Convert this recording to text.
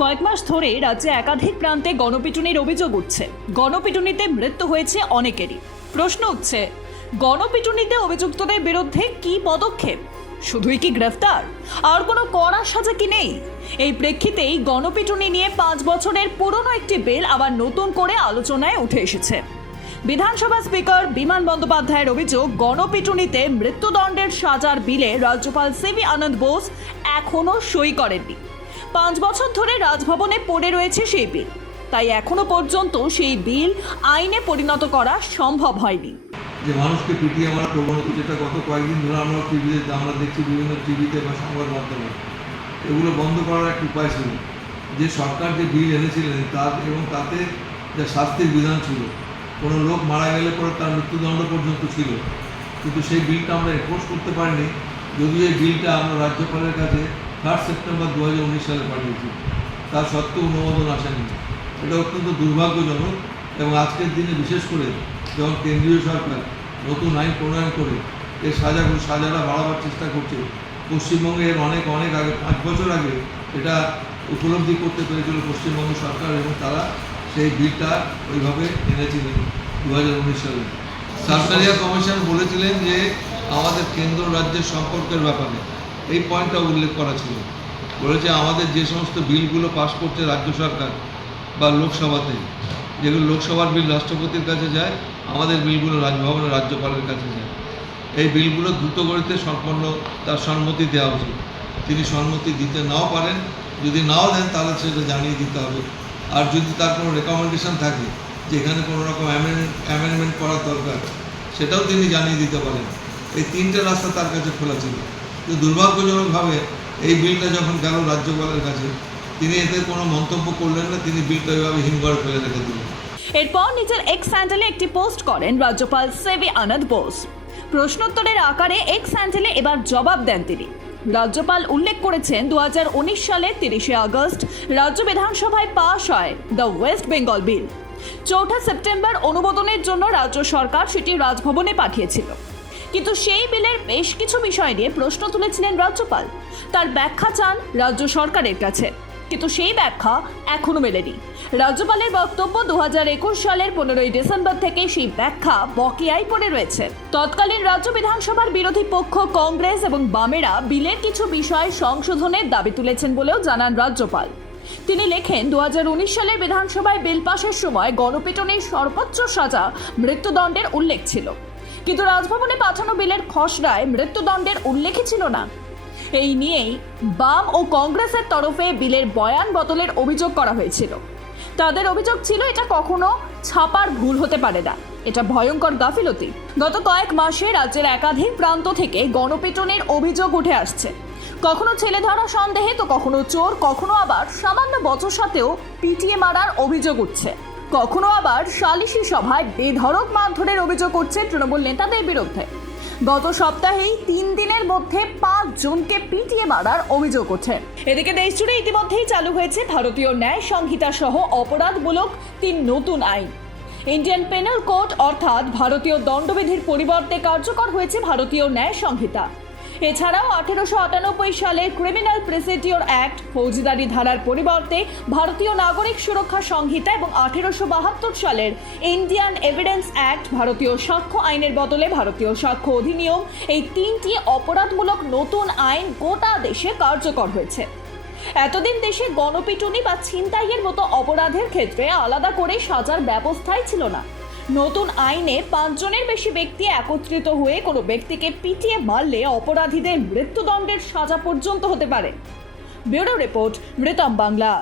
কয়েক মাস ধরে রাজ্যে একাধিক প্রান্তে গণপিটুনির অভিযোগ উঠছে। গণপিটুনিতে মৃত্যু হয়েছে অনেকেরই। প্রশ্ন উঠছে, গণপিটুনিতে অভিযুক্তদের বিরুদ্ধে কি পদক্ষেপ? শুধুই কি গ্রেফতার? আর কোনো কড়া সাজা কি নেই? এই প্রেক্ষিতেই গণপিটুনি নিয়ে পাঁচ বছরের পুরনো একটি বিল আবার নতুন করে আলোচনায় উঠে এসেছে। বিধানসভা স্পিকার বিমান বন্দ্যোপাধ্যায়ের অভিযোগ, গণপিটুনিতে মৃত্যুদণ্ডের সাজার বিলে রাজ্যপাল সিবি আনন্দ বোস এখনও সই করেননি। পাঁচ বছর ধরে রাজভবনে পড়ে রয়েছে সেই বিল। তাই এখনও পর্যন্ত সেই বিল আইনে পরিণত করা সম্ভব হয়নি। যে মানুষকে পিটিয়ে মারা প্রবণতা যেটা গত কয়েকদিন ধরে আমরা টিভিতে আমরা দেখছি বিভিন্ন টিভিতে বা সংবাদ মাধ্যমে। এগুলো বন্ধ করার একটা উপায় ছিল। যে সরকার যে বিল এনেছিলেন, তার এবং তাতে যে শাস্তির বিধান ছিল, কোনো লোক মারা গেলে পরে তার মৃত্যুদণ্ড পর্যন্ত ছিল। কিন্তু সেই বিলটা আমরা এনফোর্স করতে পারিনি। যদিও এই বিলটা আমরা রাজ্যপালের কাছে থার্ড সেপ্টেম্বর দু হাজার উনিশ সালে পাঠিয়েছি। তার সত্ত্বেও অনুমোদন আসেনি। এটা অত্যন্ত দুর্ভাগ্যজনক এবং আজকের দিনে বিশেষ করে যখন কেন্দ্রীয় সরকার নতুন আইন প্রণয়ন করে এর সাজাগুলো সাজাটা বাড়াবার চেষ্টা করছে, পশ্চিমবঙ্গে এর অনেক অনেক আগে, পাঁচ বছর আগে এটা উপলব্ধি করতে পেরেছিল পশ্চিমবঙ্গ সরকার এবং তারা সেই বিলটা ওইভাবে এনেছিলেন দু হাজার উনিশ সালে। সার্কারিয়া কমিশন বলেছিলেন যে আমাদের কেন্দ্র রাজ্যের সম্পর্কের ব্যাপারে। এই পয়েন্টটা উল্লেখ করা ছিল। বলেছে, আমাদের যে সমস্ত বিলগুলো পাশ করছে রাজ্য সরকার বা লোকসভাতে, যেগুলো লোকসভার বিল রাষ্ট্রপতির কাছে যায়, আমাদের বিলগুলো রাজভবনে রাজ্যপালের কাছে যায়। এই বিলগুলো দ্রুত গতিতে সম্পন্ন, তার সম্মতি দেওয়া উচিত। তিনি সম্মতি দিতে নাও পারেন, যদি নাও দেন, তাহলে সেটা জানিয়ে দিতে হবে। আর যদি তার কোনো রেকমেন্ডেশন থাকে, যে এখানে কোনো রকম অ্যামেন্ডমেন্ট করার দরকার, সেটাও তিনি জানিয়ে দিতে পারেন। এই তিনটে রাস্তা তার কাছে খোলা ছিল। দুর্ভাগ্যজনকভাবে এই বিলটা যখন গেল রাজ্যপালের কাছে, তিনি এতে কোনো মন্তব্য করলেন না, তিনি বিলটা ওইভাবে হিমঘরে ফেলে রেখে দিলেন। এরপর নিজের এক্স স্যান্ডেলে একটি পোস্ট করেন রাজ্যপাল সেবি আনন্দ বোস প্রশ্নোত্তরের আকারে এক্স স্যান্ডেলে এবার জবাব দেন তিনি। রাজ্যপাল উল্লেখ করেছেন দু হাজার উনিশ সালের তিরিশে আগস্ট রাজ্য বিধানসভায় পাশ হয় দ্য ওয়েস্ট বেঙ্গল বিল চৌঠা সেপ্টেম্বর অনুমোদনের জন্য রাজ্য সরকার সেটি রাজভবনে পাঠিয়েছিল। কিন্তু সেই বিলের বেশ কিছু বিষয় নিয়ে প্রশ্ন তুলেছিলেন রাজ্যপাল। তার ব্যাখ্যা চান রাজ্য সরকারের কাছে। কিন্তু সেই ব্যাখ্যা এখনও মেলেনি। রাজ্যপালের বক্তব্য দু হাজার একুশ সালের পনেরোই ডিসেম্বর থেকে সেই ব্যাখ্যা বকেয়ায় পড়ে রয়েছে। তৎকালীন রাজ্য বিধানসভার বিরোধী পক্ষ কংগ্রেস এবং বামেরা বিলের কিছু বিষয় সংশোধনের দাবি তুলেছেন বলেও জানান রাজ্যপাল। তিনি লেখেন দু হাজার উনিশ সালের বিধানসভায় বিল পাশের সময় গণপিটনের সর্বোচ্চ সাজা মৃত্যুদণ্ডের উল্লেখ ছিল। কিন্তু রাজভবনে পাঠানো বিলের খসড়ায় মৃত্যুদণ্ডের উল্লেখই ছিল না। এই নিয়েই বাম ও কংগ্রেসের তরফে বিলের বয়ান বদলের অভিযোগ করা হয়েছিল। তাদের অভিযোগ ছিল, এটা কখনো ছাপার ভুল হতে পারে না। এটা ভয়ঙ্কর গাফিলতি। গত কয়েক মাসে রাজ্যের একাধিক প্রান্ত থেকে গণপিটনের অভিযোগ উঠে আসছে। কখনো ছেলে ধরা সন্দেহে, তো কখনো চোর, কখনো আবার সামান্য বচসাতেও পিটিয়ে মারার অভিযোগ উঠছে। কখনো আবার সালিশি সভায় বেধড়ক মারধরের অভিযোগ করছে তৃণমূল নেতাদের বিরুদ্ধে। গত সপ্তাহেই তিন দিনের মধ্যে পাঁচ জনকে পিটিয়ে মারার অভিযোগ ওঠে। এদিকে দেশ দেশজুড়ে ইতিমধ্যেই চালু হয়েছে ভারতীয় ন্যায় সংহিতা সহ অপরাধমূলক তিন নতুন আইন। ইন্ডিয়ান পেনাল কোড অর্থাৎ ভারতীয় দণ্ডবিধির পরিবর্তে কার্যকর হয়েছে ভারতীয় ন্যায় সংহিতা। এছাড়াও আঠেরোশো আটানব্বই সালে ক্রিমিনাল প্রসিডিওর অ্যাক্ট ফৌজদারি ধারার পরিবর্তে ভারতীয় নাগরিক সুরক্ষা সংহিতা এবং আঠেরোশো বাহাত্তর সালের ইন্ডিয়ান এভিডেন্স অ্যাক্ট ভারতীয় সাক্ষ্য আইনের বদলে ভারতীয় সাক্ষ্য অধিনিয়ম এই তিনটি অপরাধমূলক নতুন আইন গোটা দেশে কার্যকর হয়েছে। এতদিন দেশে গণপিটুনি বা ছিনতাইয়ের মতো অপরাধের ক্ষেত্রে আলাদা করে সাজার ব্যবস্থাই ছিল না। নতুন আইনে পাঁচজনের বেশি ব্যক্তি একত্রিত হয়ে কোনো ব্যক্তিকে পিটিয়ে মারলে অপরাধীদের মৃত্যুদণ্ডের সাজা পর্যন্ত হতে পারে। ব্যুরো রিপোর্ট মৃতম বাংলা।